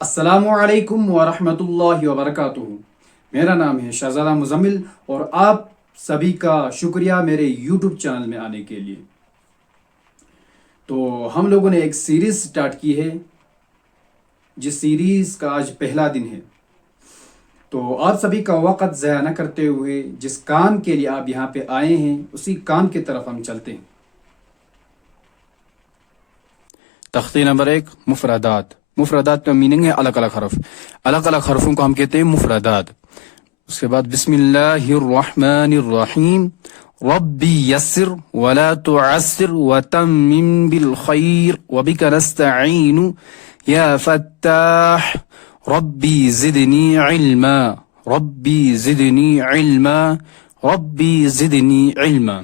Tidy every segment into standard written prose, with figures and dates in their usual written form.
السلام علیکم ورحمۃ اللہ وبرکاتہ۔ میرا نام ہے شہزادہ مزمل اور آپ سبھی کا شکریہ میرے یوٹیوب چینل میں آنے کے لیے۔ تو ہم لوگوں نے ایک سیریز سٹارٹ کی ہے جس سیریز کا آج پہلا دن ہے۔ تو آپ سبھی کا وقت ضائع نہ کرتے ہوئے جس کام کے لیے آپ یہاں پہ آئے ہیں اسی کام کی طرف ہم چلتے ہیں۔ تختی نمبر 1، مفردات۔ مفردات کا میننگ ہے الگ الگ حرف۔ الگ الگ حرفوں کو ہم کہتے ہیں مفردات۔ اس کے بعد بسم اللہ الرحمن الرحیم، ربی یسر ولا تعسر وتمم بالخیر وبک نستعین یا فتاح، ربی زدنی علما، ربی زدنی علما، ربی زدنی علما۔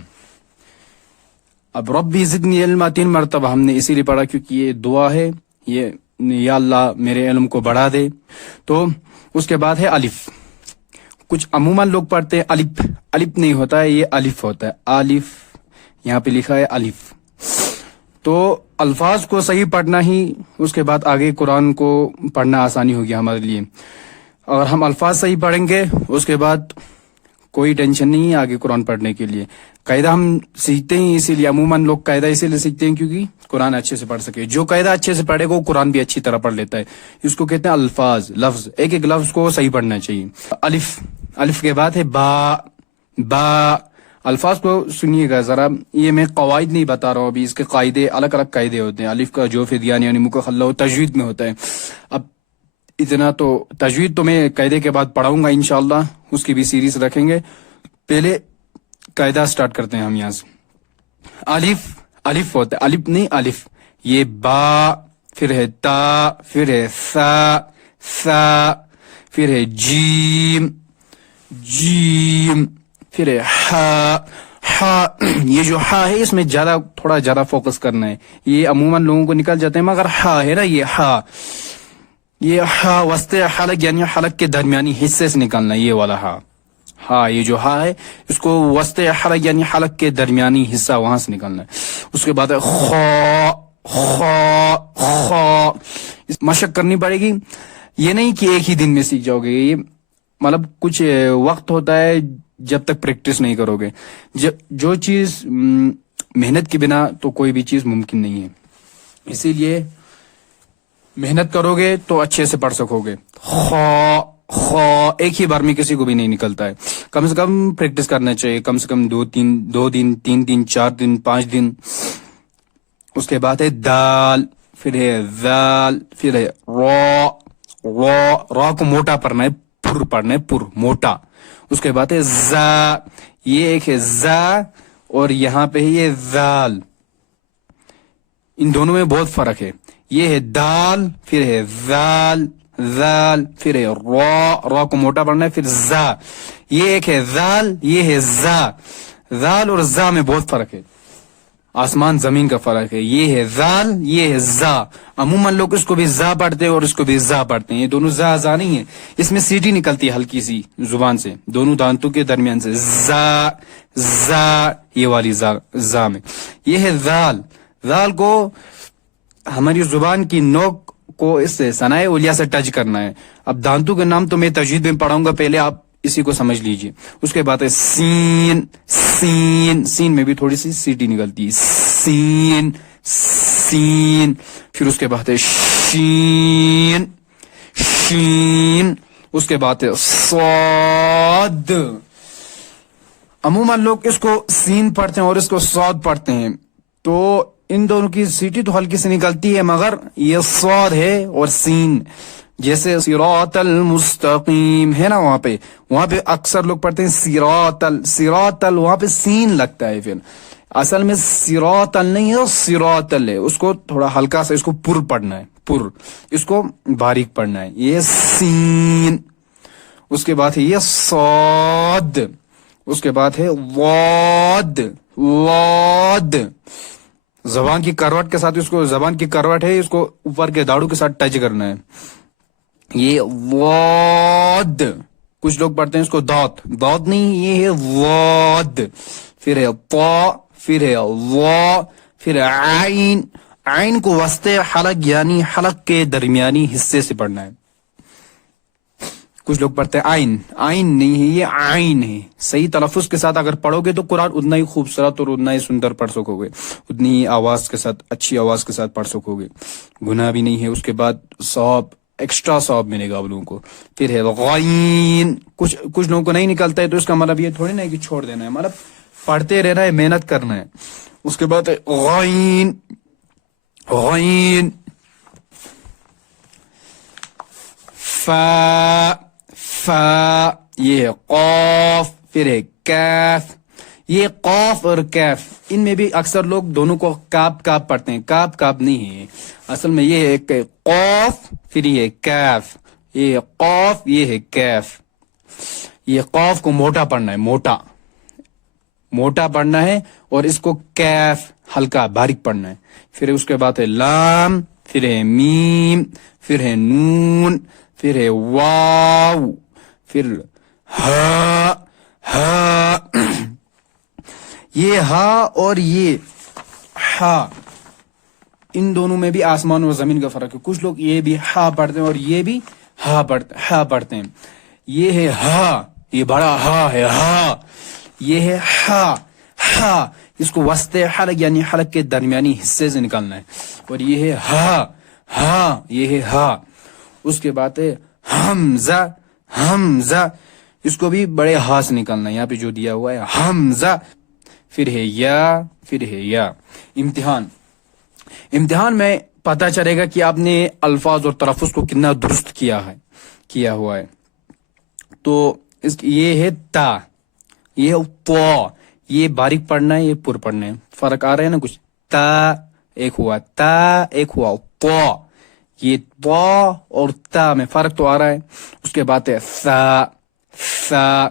اب ربی زدنی علما 3 مرتبہ ہم نے اسی لیے پڑھا کیونکہ یہ دعا ہے، یہ یا اللہ میرے علم کو بڑھا دے۔ تو اس کے بعد ہے الف۔ کچھ عموماً لوگ پڑھتے ہیں الف، الف نہیں ہوتا ہے، یہ الف ہوتا ہے۔ الف یہاں پہ لکھا ہے الف۔ تو الفاظ کو صحیح پڑھنا ہی اس کے بعد آگے قرآن کو پڑھنا آسانی ہوگی ہمارے لیے۔ اگر ہم الفاظ صحیح پڑھیں گے اس کے بعد کوئی ٹینشن نہیں ہے آگے قرآن پڑھنے کے لیے۔ قاعدہ ہم سیکھتے ہیں اسی لیے، عموماً لوگ قاعدہ اسی لیے سیکھتے ہیں کیونکہ قرآن اچھے سے پڑھ سکے۔ جو قاعدہ اچھے سے پڑھے گا وہ قرآن بھی اچھی طرح پڑھ لیتا ہے۔ اس کو کہتے ہیں الفاظ، لفظ۔ ایک ایک لفظ کو صحیح پڑھنا چاہیے۔ الف، الف کے بعد ہے با، با۔ الفاظ کو سنیے گا ذرا، یہ میں قواعد نہیں بتا رہا ہوں ابھی، اس کے قاعدے الگ الگ قاعدے ہوتے ہیں۔ الف کا جو فدیان یعنی مکخلہ تجوید میں ہوتا ہے۔ اب اتنا تو تجوید تو میں قاعدے کے بعد پڑھاؤں گا انشاءاللہ، اس کی بھی سیریز رکھیں گے۔ پہلے قاعدہ سٹارٹ کرتے ہیں ہم یہاں سے۔ الف، الف ہوتا ہے، الف نہیں الف۔ یہ با، پھر ہے تا، پھر ہے ثا، ثا، پھر ہے جیم، جیم، پھر ہے ہا، ہا۔ یہ جو ہا ہے اس میں تھوڑا زیادہ فوکس کرنا ہے۔ یہ عموماً لوگوں کو نکل جاتے ہیں، مگر ہا ہے نا، یہ ہا، یہ ہا وسط حلق یعنی حلق کے درمیانی حصے سے نکلنا ہے، یہ والا ہا۔ ہاں، یہ جو ہا ہے اس کو وسط حلق یعنی حلق کے درمیانی حصہ وہاں سے نکلنا ہے۔ اس کے بعد ہے خا، خا، خا۔ مشق کرنی پڑے گی، یہ نہیں کہ ایک ہی دن میں سیکھ جاؤ گے، یہ مطلب کچھ وقت ہوتا ہے جب تک پریکٹس نہیں کرو گے۔ جو چیز محنت کے بنا تو کوئی بھی چیز ممکن نہیں ہے، اسی لیے محنت کرو گے تو اچھے سے پڑھ سکو گے۔ خا، خا ایک ہی بار میں کسی کو بھی نہیں نکلتا ہے، کم سے کم پریکٹس کرنا چاہیے، کم سے کم 2 دن 3 دن 4 دن 5 دن۔ اس کے بعد ہے دال، پھر ہے ذال، پھر ہے را، را، را کو موٹا پڑھنا ہے، پر پڑھنا ہے، پر موٹا۔ اس کے بعد ہے زا، یہ ایک ہے زا اور یہاں پہ ہے یہ ذال، ان دونوں میں بہت فرق ہے۔ یہ ہے دال، پھر ہے ذال، ذال، پھر ہے را، را کو موٹا پڑھنا ہے، پھر زا۔ یہ ایک ہے ذال، یہ ہے زا۔ ذال اور زا میں بہت فرق ہے، آسمان زمین کا فرق ہے۔ یہ ہے ذال، یہ ہے زا۔ عموماً لوگ اس کو بھی زا پڑھتے ہیں اور اس کو بھی زا پڑھتے ہیں، یہ دونوں زا زا نہیں ہے، اس میں سیٹی نکلتی ہے ہلکی سی زبان سے، دونوں دانتوں کے درمیان سے، زا، زا، یہ والی زا میں۔ یہ ہے ذال، ذال کو ہماری زبان کی نوک کو اس سے ثنائے اولیاء سے ٹچ کرنا ہے۔ اب دانتوں کے نام تو میں تجوید میں پڑھاؤں گا، پہلے آپ اسی کو سمجھ لیجئے۔ اس کے بعد ہے سین، سین، سین میں بھی تھوڑی سی سیٹی نکلتی ہے، سین، سین۔ پھر اس کے بعد ہے شین، شین۔ اس کے بعد ہے صاد۔ عموماً لوگ اس کو سین پڑھتے ہیں اور اس کو صاد پڑھتے ہیں، تو ان دونوں کی سیٹی تو ہلکی سے نکلتی ہے، مگر یہ صاد ہے اور سین۔ جیسے صراط المستقیم ہے نا، وہاں پہ اکثر لوگ پڑھتے ہیں صراط، صراط، وہاں پہ سین لگتا ہے، پھر اصل میں صراط نہیں ہے، صراط ہے، اس کو تھوڑا ہلکا سا اس کو پر پڑھنا ہے، پر، اس کو باریک پڑھنا ہے، یہ سین۔ اس کے بعد ہے یہ صاد، اس کے بعد ہے واد، واد۔ زبان کی کروٹ کے ساتھ، اس کو زبان کی کروٹ ہے، اس کو اوپر کے داڑوں کے ساتھ ٹچ کرنا ہے، یہ واد۔ کچھ لوگ پڑھتے ہیں اس کو دات، دات نہیں، یہ ہے واد۔ پھر ہے طا، پھر ہے وا، پھر ہے عین، عین کو وسط حلق یعنی حلق کے درمیانی حصے سے پڑھنا ہے. کچھ لوگ پڑھتے ہیں آئین، آئین نہیں ہے، یہ آئین ہے. صحیح تلفظ کے ساتھ اگر پڑھو گے تو قرآن اتنا ہی خوبصورت اور اتنا ہی سندر پڑھ سکو گے، اتنی ہی آواز کے ساتھ، اچھی آواز کے ساتھ پڑھ سکو گے، گناہ بھی نہیں ہے. اس کے بعد ثواب، ایکسٹرا ثواب ملے گا آپ لوگوں کو. پھر ہے غین، کچھ لوگوں کو نہیں نکلتا ہے تو اس کا مطلب یہ تھوڑی نا ہے کہ چھوڑ دینا ہے، مطلب پڑھتے رہنا ہے، محنت کرنا ہے. اس کے بعد ہے غین، غین. فا، فا، یہ ہے قاف. پھر ہے کیف. یہ قاف اور کیف، ان میں بھی اکثر لوگ دونوں کو کاپ کاپ پڑھتے ہیں. کاپ کاپ نہیں ہے، اصل میں یہ ہے کہ قاف پھر یہ کیف. یہ قاف، یہ ہے کیف. یہ قاف کو موٹا پڑھنا ہے، موٹا موٹا پڑھنا ہے، اور اس کو کیف ہلکا باریک پڑھنا ہے. پھر اس کے بعد ہے لام، پھر ہے میم، پھر ہے نون، پھر ہے واو، پھر ہا. ہا یہ ہا اور یہ ہا، ان دونوں میں بھی آسمان اور زمین کا فرق ہے. کچھ لوگ یہ بھی ہا پڑھتے ہیں اور یہ بھی ہا پڑھتے ہیں. یہ ہے ہا، یہ بڑا ہا ہے، ہا. یہ ہے ہا، ہا، اس کو وسط حلق یعنی حلق کے درمیانی حصے سے نکالنا ہے. اور یہ ہے ہا، ہا، یہ ہے ہا. اس کے بعد ہے حمزہ، حمزہ، اس کو بھی بڑے ہا سے نکالنا ہے. یہاں پہ جو دیا ہوا ہے حمزہ. پھر ہے یا، پھر ہے یا. امتحان میں پتہ چلے گا کہ آپ نے الفاظ اور تلفظ کو کتنا درست کیا ہوا ہے. تو یہ ہے تا، یہ ہے پو، یہ باریک پڑھنا ہے، یہ پر پڑھنا ہے. فرق آ رہا ہے نا کچھ؟ تا ایک ہوا، تا ایک ہوا، پو. یہ پو اور تا میں فرق تو آ رہا ہے. اس کے بعد ہے سا، سا،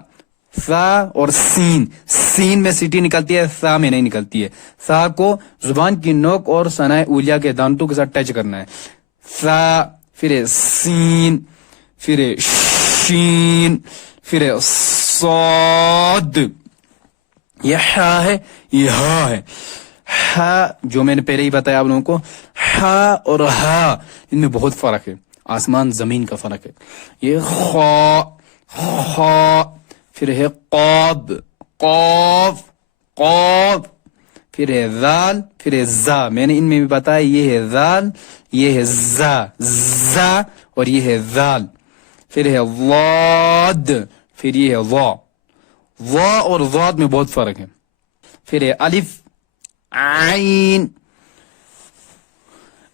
سا اور سین. سین میں سیٹی نکلتی ہے، سا میں نہیں نکلتی ہے. سا کو زبان کی نوک اور ثنائے اولیاء کے دانتوں کے ساتھ ٹچ کرنا ہے. سا، پھر ہے سین، پھر ہے شین، پھر ہے صاد. یہ ہا ہے، یہ ہا ہے. ہا جو میں نے پہلے ہی بتایا آپ لوگوں کو، ہا اور ہا ان میں بہت فرق ہے، آسمان زمین کا فرق ہے. یہ خا، خا، پھر ہے قاب، قاف، قاف، پھر ہے ذال، پھر ہے زا. میں نے ان میں بھی بتایا یہ ہے ذال، یہ ہے زا، زا، اور یہ ہے ذال. پھر ہے ضاد، پھر یہ ہے ضا. ضا اور ضاد میں بہت فرق ہے. پھر ہے الف، عین.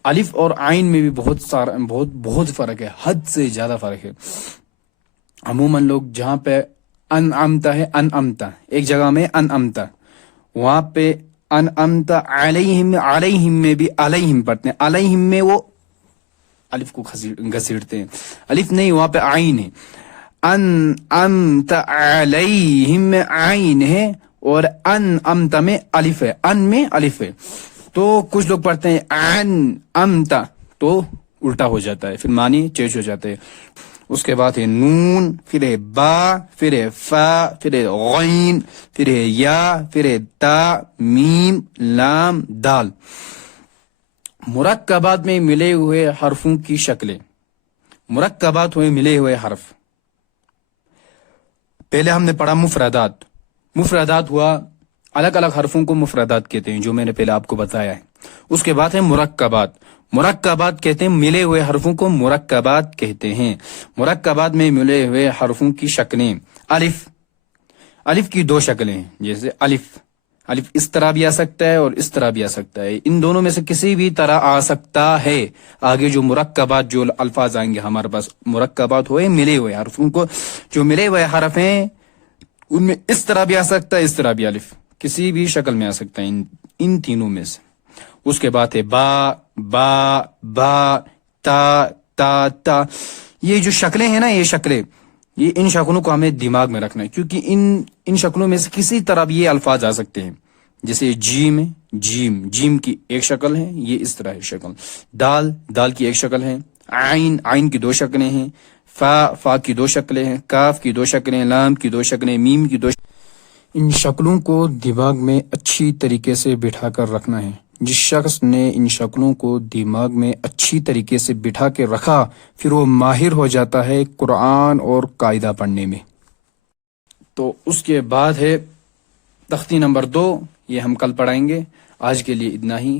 الف اور عین میں بھی بہت فرق ہے، حد سے زیادہ فرق ہے. عموماً لوگ جہاں پہ انعمتا ہے، انعمتا ایک جگہ میں انعمتا، وہاں پہ انعمتا علیہم، علیہم میں بھی علیہم پڑھتے ہیں. علیہم میں وہ الف کو گھسیٹتے ہیں، الف نہیں، وہاں پہ عین ہے. انعمتا علیہم میں عین ہے اور انعمتا میں الف ہے، ان میں الف ہے. تو کچھ لوگ پڑھتے ہیں انعمتا تو الٹا ہو جاتا ہے، پھر معنی چینج ہو جاتے ہیں. اس کے بعد ہے نون، پھر ہے با، پھر ہے فا، پھر ہے غین، پھر ہے یا، پھر ہے تا، میم، لام، دال. مرکبات میں ملے ہوئے حرفوں کی شکلیں. مرکبات ہوئے ملے ہوئے حرف. پہلے ہم نے پڑھا مفردات. مفردات ہوا الگ الگ حرفوں کو مفردات کہتے ہیں، جو میں نے پہلے آپ کو بتایا ہے. اس کے بعد ہے مرکبات. مرکبات کہتے ہیں ملے ہوئے حرفوں کو مرکبات کہتے ہیں. مرکبات میں ملے ہوئے حرفوں کی شکلیں. الف، الف کی دو شکلیں ہیں. جیسے الف، الف اس طرح بھی آ سکتا ہے اور اس طرح بھی آ سکتا ہے. ان دونوں میں سے کسی بھی طرح آ سکتا ہے. آگے جو مرکبات، جو الفاظ آئیں گے ہمارے پاس، مرکبات ہوئے ملے ہوئے حرفوں کو، جو ملے ہوئے حرف ہیں ان میں اس طرح بھی آ سکتا ہے، اس طرح بھی. الف کسی بھی شکل میں آ سکتا ہے ان تینوں میں سے. اس کے بعد ہے با، با، با، تا، تا، تا. یہ جو شکلیں ہیں نا، یہ شکلیں، یہ ان شکلوں کو ہمیں دماغ میں رکھنا ہے، کیونکہ ان شکلوں میں سے کسی طرح بھی یہ الفاظ آ سکتے ہیں. جیسے جیم ہے، جیم، جیم کی ایک شکل ہے، یہ اس طرح ہے شکل. دال، دال کی ایک شکل ہے. عین، عین کی دو شکلیں ہیں. فا، فا کی دو شکلیں ہیں. کاف کی دو شکلیں، لام کی دو شکلیں، میم کی دو شکلیں. ان شکلوں کو دماغ میں اچھی طریقے سے بٹھا کر رکھنا ہے. جس شخص نے ان شکلوں کو دماغ میں اچھی طریقے سے بٹھا کے رکھا پھر وہ ماہر ہو جاتا ہے قرآن اور قاعدہ پڑھنے میں۔ تو اس کے بعد ہے تختی نمبر 2، یہ ہم کل پڑھائیں گے۔ آج کے لیے اتنا ہی۔